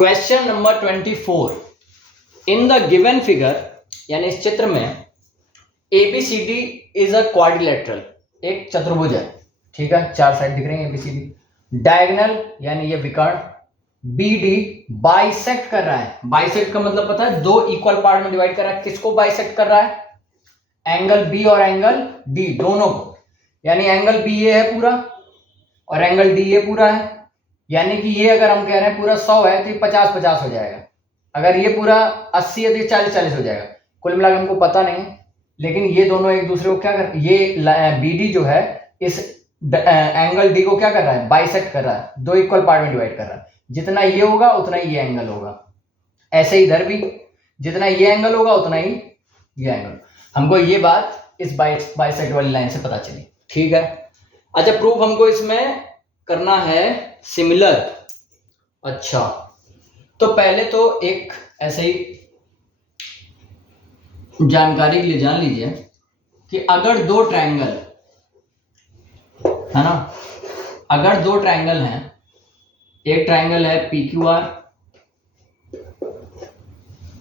Question number 24 in the given figure यानी इस चित्र में ABCD इज अ क्वाड्रिलेटरल, एक चतुर्भुज है, ठीक है, चार साइड दिख रही है ABCD। डायगोनल यानी ये विकर्ण BD बाइसेक्ट कर रहा है। बाइसेक्ट का मतलब पता है, दो इक्वल पार्ट में डिवाइड कर रहा है। किसको बाइसेक्ट कर रहा है? एंगल B और एंगल D दोनों को, यानी एंगल B ये है पूरा और एंगल D ये पूरा है। यानी कि ये अगर हम कह रहे हैं पूरा 100 है तो ये 50-50 हो जाएगा। अगर ये पूरा 80 है तो ये 40-40 हो जाएगा। कुल मिलाकर हमको पता नहीं है, लेकिन ये दोनों एक दूसरे को क्या कर, ये BD जो है इस एंगल D को क्या कर रहा है? बाइसेक्ट कर रहा है, दो इक्वल पार्ट में डिवाइड कर रहा है। जितना ये होगा उतना ही ये एंगल होगा। ऐसे इधर भी जितना ये एंगल होगा उतना ही ये एंगल। हमको ये बात इस बाइसेक्ट वाली लाइन से पता चली, ठीक है। अच्छा, प्रूफ हमको इसमें करना है सिमिलर। अच्छा, तो पहले तो एक ऐसे ही जानकारी के लिए जान लीजिए कि अगर दो ट्रायंगल है ना, अगर दो ट्रायंगल हैं, एक ट्रायंगल है PQR,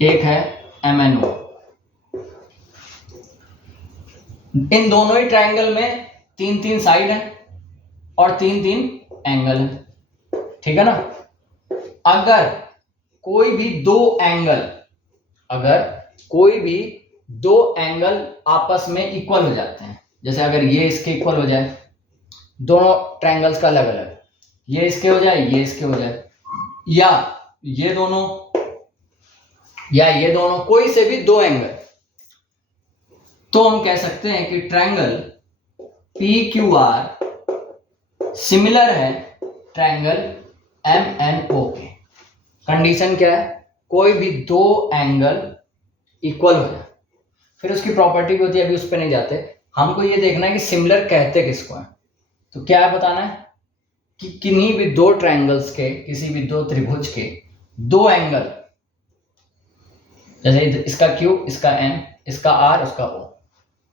एक है MNO। इन दोनों ही ट्रायंगल में 3-3 साइड है और 3-3 एंगल है, ठीक है ना। अगर कोई भी दो एंगल आपस में इक्वल हो जाते हैं, जैसे अगर ये इसके इक्वल हो जाए, दोनों ट्रायंगल्स का अलग अलग, ये इसके हो जाए, ये इसके हो जाए, या ये दोनों या ये दोनों, कोई से भी दो एंगल, तो हम कह सकते हैं कि ट्रायंगल PQR सिमिलर है ट्रायंगल MNO के। कंडीशन क्या है? कोई भी दो एंगल इक्वल हो जाए। फिर उसकी प्रॉपर्टी भी होती है, अभी उस पर नहीं जाते। हमको ये देखना है कि सिमिलर कहते किसको है। तो क्या है बताना है कि किन्हीं भी दो ट्रायंगल्स के, किसी भी दो त्रिभुज के दो एंगल, जैसे इसका Q, इसका N, इसका R, उसका O,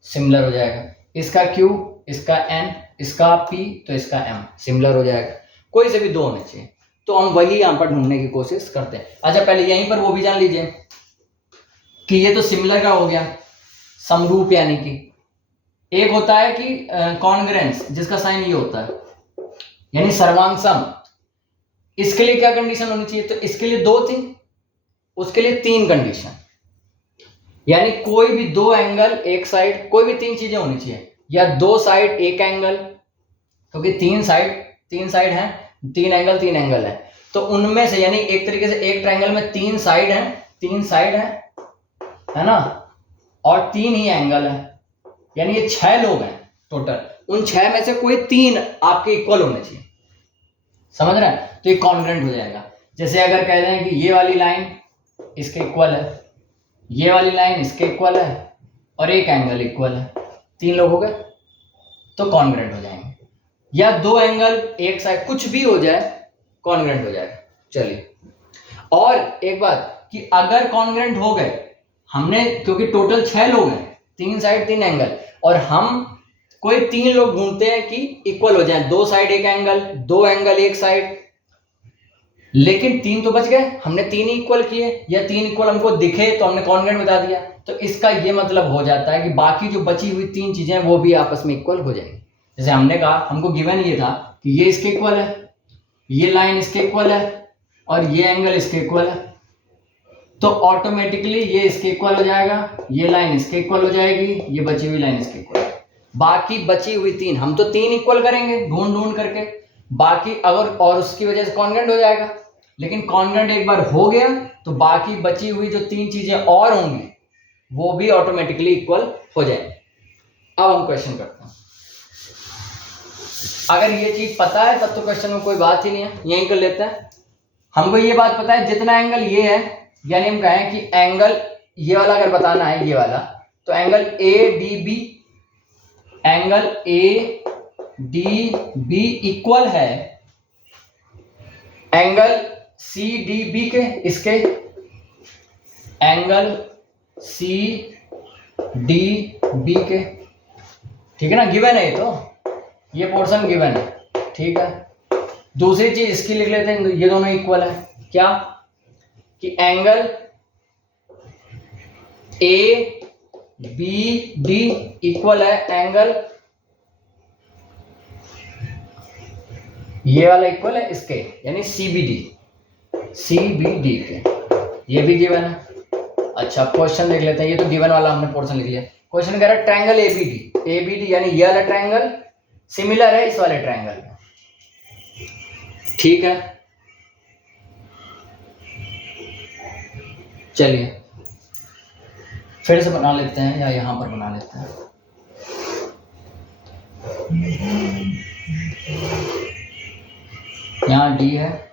सिमिलर हो जाएगा। इसका Q, इसका N, इसका P, तो इसका M सिमिलर हो जाएगा। कोई से भी दो होने चाहिए, तो हम वही यहां पर ढूंढने की कोशिश करते हैं। अच्छा, पहले यहीं पर वो भी जान लीजिए कि ये तो सिमिलर का हो गया, समरूप, यानी कि एक होता है कि कॉन्ग्रुएंस, जिसका साइन ये होता है, यानी सर्वांग सम। इसके लिए क्या कंडीशन होनी चाहिए? तो इसके लिए दो थी, उसके लिए तीन कंडीशन, यानी कोई भी दो एंगल एक साइड, कोई भी तीन चीजें होनी चाहिए, या दो साइड एक एंगल, क्योंकि तीन साइड हैं, तीन एंगल है, तो उनमें से, यानी एक तरीके से एक ट्रायंगल में तीन साइड है ना, और तीन ही एंगल है, यानी ये 6 लोग हैं टोटल। उन 6 में से कोई तीन आपके इक्वल होने चाहिए, समझ रहे हैं? तो ये कॉन्ग्रुएंट हो जाएगा। जैसे अगर कह रहे हैं कि ये वाली लाइन इसके इक्वल है, ये वाली लाइन इसके इक्वल है, और एक एंगल इक्वल है, 3 लोग हो गए, तो कॉन्ग्रुएंट हो जाएंगे। या दो एंगल एक साइड, कुछ भी हो जाए, कॉन्ग्रुएंट हो जाएगा। चलिए, और एक बात कि अगर कॉन्ग्रुएंट हो गए, हमने, क्योंकि टोटल 6 लोग हैं, 3 साइड 3 एंगल, और हम कोई 3 लोग ढूंढते हैं कि इक्वल हो जाए, दो साइड एक एंगल, दो एंगल एक साइड, लेकिन 3 तो बच गए, हमने 3 ही इक्वल किए, या 3 इक्वल हमको दिखे तो हमने कॉन्ग्रुएंट बता दिया। तो इसका ये मतलब हो जाता है कि बाकी जो बची हुई 3 चीजें वो भी आपस में इक्वल हो जाएंगी। जैसे हमने कहा, हमको गिवन ये था कि ये इसके इक्वल है, ये लाइन इसके इक्वल है, और ये एंगल इसके इक्वल है, तो ऑटोमेटिकली ये इसके इक्वल हो जाएगा, ये लाइन इसके इक्वल हो जाएगी, ये बची हुई लाइन इसके इक्वल। बाकी बची हुई 3, हम तो 3 इक्वल करेंगे ढूंढ करके, बाकी अगर, और उसकी वजह से कॉन्ग्रुएंट हो जाएगा। लेकिन कॉन्ग्रुएंट एक बार हो गया तो बाकी बची हुई जो 3 चीजें और होंगी वो भी ऑटोमेटिकली इक्वल हो जाएंगे। अब हम क्वेश्चन करते हैं। अगर ये चीज पता है तब तो क्वेश्चन में कोई बात ही नहीं है, यहीं कर लेते हैं। हमको ये बात पता है, जितना एंगल ये है, यानी हम कहें कि एंगल ये वाला अगर बताना है, ये वाला, तो एंगल ADB इक्वल है एंगल CDB के, इसके एंगल CDB के, ठीक है ना। गिवन है ये पोर्शन गिवन है, ठीक है। दूसरी चीज इसकी लिख लेते हैं, ये दोनों इक्वल है, क्या कि angle A B D equal है एंगल, ये वाला इक्वल है इसके, यानी सीबीडी के, ये भी गिवन है। अच्छा क्वेश्चन देख लेते हैं, ये तो गिवन वाला हमने पोर्शन लिख लिया। क्वेश्चन कह रहा है ट्रायंगल एबीडी यानी ये वाला ट्रायंगल सिमिलर है इस वाले ट्रायंगल में, ठीक है। चलिए फिर से बना लेते हैं, या यहां पर बना लेते हैं। यहाँ डी है,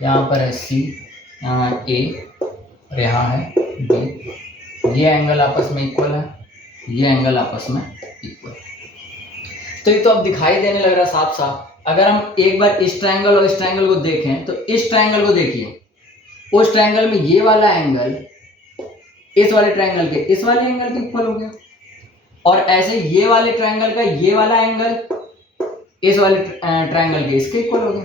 यहाँ पर है सी, यहाँ ए और यहाँ है बी। ये एंगल आपस में इक्वल है, ये एंगल आपस में इक्वल। तो ये तो अब दिखाई देने लग रहा है साफ साफ। अगर हम एक बार इस ट्रायंगल और इस ट्रायंगल को देखें तो इस ट्रायंगल को देखिए, उस ट्रायंगल में ये वाला एंगल इस वाले ट्रायंगल के इस वाले एंगल के इक्वल हो गया, और ऐसे ये वाले ट्रायंगल का ये वाला एंगल इस वाले ट्रायंगल के इसके इक्वल हो गया।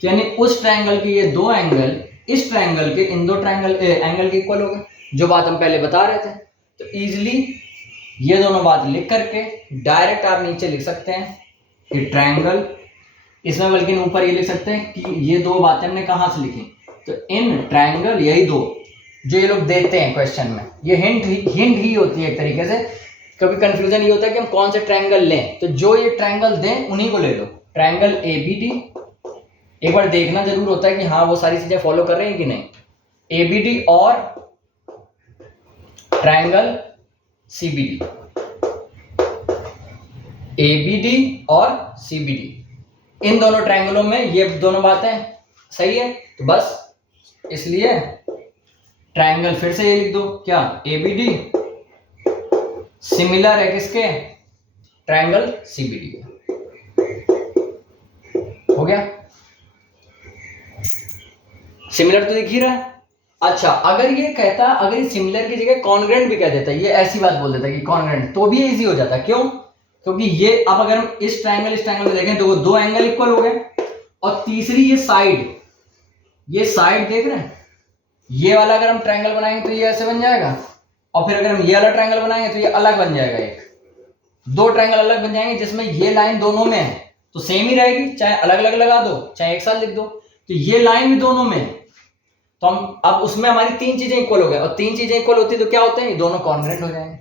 तो यानी उस ट्रायंगल के ये दो एंगल इस ट्रायंगल के इन दो ट्रायंगल एंगल के इक्वल हो गए, जो बात हम पहले बता रहे थे। तो इजीली ये दोनों बात लिख करके डायरेक्ट आप नीचे लिख सकते हैं कि ट्रायंगल, इसमें बल्कि ऊपर ये लिख सकते हैं कि ये दो बातें हमने कहाँ से लिखी। तो इन ट्रायंगल, यही दो जो ये लोग देते हैं क्वेश्चन में, ये हिंट ही होती है एक तरीके से, क्योंकि कंफ्यूजन ये होता है कि हम कौन से ट्रायंगल लें। तो जो ये ट्रायंगल दें उन्हीं को ले लो। ट्रायंगल एबीडी, एक बार देखना जरूर होता है कि हाँ वो सारी चीजें फॉलो कर रहे हैं कि नहीं। एबीडी और ट्रायंगल सीबीडी, एबीडी और सीबीडी, इन दोनों ट्रायंगलों में ये दोनों बातें सही है। तो बस इसलिए ट्रायंगल फिर से ये लिख दो, क्या, एबीडी सिमिलर है किसके, ट्रायंगल सीबीडी के। हो गया, सिमिलर तो दिख ही रहा है। अच्छा अगर ये कहता, अगर ये सिमिलर की जगह कॉन्ग्रेंट भी कह देता, ये ऐसी बात बोल देता कि कॉन्ग्रेंट, तो भी इजी हो जाता। क्यों? क्योंकि ये अब अगर हम इस ट्रायंगल में देखें तो वो दो एंगल इक्वल हो गए, और तीसरी ये साइड देख रहे हैं, ये वाला अगर हम ट्रायंगल बनाएंगे तो ये ऐसे बन जाएगा, और फिर अगर हम ये वाला ट्रायंगल बनाएंगे तो ये अलग बन जाएगा। एक दो ट्रायंगल अलग बन जाएंगे जिसमें ये लाइन दोनों में है तो सेम ही रहेगी, चाहे अलग अलग लगा दो चाहे एक साथ लिख दो। तो ये लाइन भी दोनों में है, तो हम अब उसमें हमारी तीन चीजें इक्वल हो गए, और तीन चीजें इक्वल होती है तो क्या होते हैं, ये दोनों कॉन्ग्रेंट हो जाएंगे।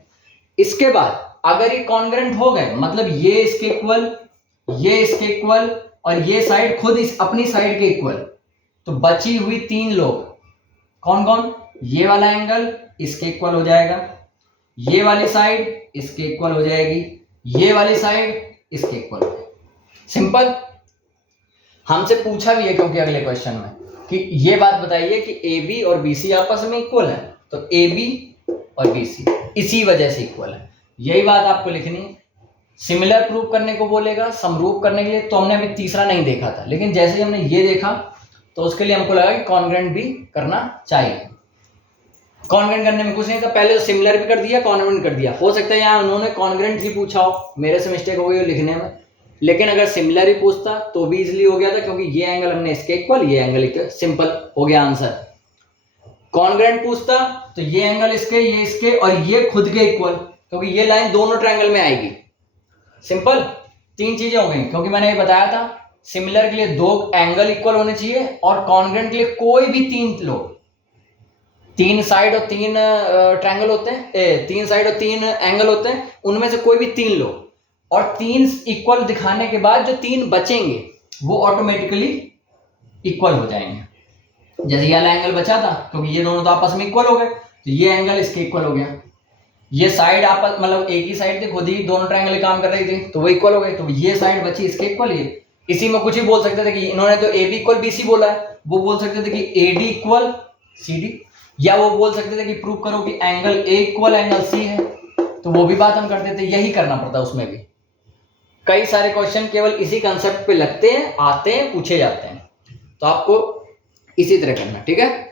इसके बाद अगर ये कॉन्ग्रेंट हो गए, मतलब ये इसके इक्वल, ये इसके इक्वल, और ये साइड खुद इस अपनी साइड के इक्वल, तो बची हुई तीन लोग कौन कौन, ये वाला एंगल इसके इक्वल हो जाएगा, ये वाली साइड इसके इक्वल हो जाएगी, ये वाली साइड इसके इक्वल हो जाएगी। सिंपल। हमसे पूछा भी है क्योंकि अगले क्वेश्चन में कि ये बात बताइए कि ए बी और बी सी आपस में इक्वल है, तो ए बी और बी सी इसी वजह से इक्वल है। यही बात आपको लिखनी है। सिमिलर प्रूव करने को बोलेगा, समरूप करने के लिए, तो हमने अभी तीसरा नहीं देखा था, लेकिन जैसे ही हमने ये देखा तो उसके लिए हमको लगा कि कॉन्ग्रेंट भी करना चाहिए। कॉन्ग्रेंट करने में कुछ नहीं था, पहले तो सिमिलर भी कर दिया, कॉन्ग्रेंट कर दिया। हो सकता है यहाँ उन्होंने कॉन्ग्रेंट ही पूछा हो, मेरे से मिस्टेक हो गई लिखने में, लेकिन अगर सिमिलर ही पूछता तो भी इजीली हो गया था, क्योंकि ये एंगल हमने इसके इक्वल, ये एंगल इक्वल, सिंपल हो गया आंसर। कॉन्ग्रेंट पूछता तो ये एंगल इसके, ये इसके, और ये खुद के इक्वल, क्योंकि ये लाइन दोनों ट्रायंगल में आएगी। सिंपल, तीन चीजें हो गई, क्योंकि मैंने ये बताया था सिमिलर के लिए दो एंगल इक्वल होने चाहिए, और कॉन्ग्रेंट के लिए कोई भी तीन लोग, तीन साइड और तीन ट्रायंगल होते हैं, तीन साइड और तीन एंगल होते हैं, उनमें से कोई भी तीन लोग, और तीन इक्वल दिखाने के बाद जो तीन बचेंगे वो ऑटोमेटिकली इक्वल हो जाएंगे। जैसे ये वाला एंगल बचा था क्योंकि ये दोनों तो आपस में इक्वल हो गए, तो ये एंगल इसके इक्वल हो गया। ये साइड आपस मतलब एक ही साइड थी, खुद ही दोनों ट्रायंगल काम कर रही थी, तो वो इक्वल हो गए, तो ये साइड बची इसके इक्वल। ये इसी में कुछ ही बोल सकते थे कि इन्होंने तो A B equal B C बोला है, वो बोल सकते थे कि A D equal C D, या वो बोल सकते थे कि प्रूव करो कि angle A equal angle C है, तो वो भी बात हम करते थे। यही करना पड़ता उसमें भी। कई सारे क्वेश्चन केवल इसी कंसेप्ट पे लगते हैं, आते हैं, पूछे जाते हैं, तो आपको इसी तरह करना, ठीक है।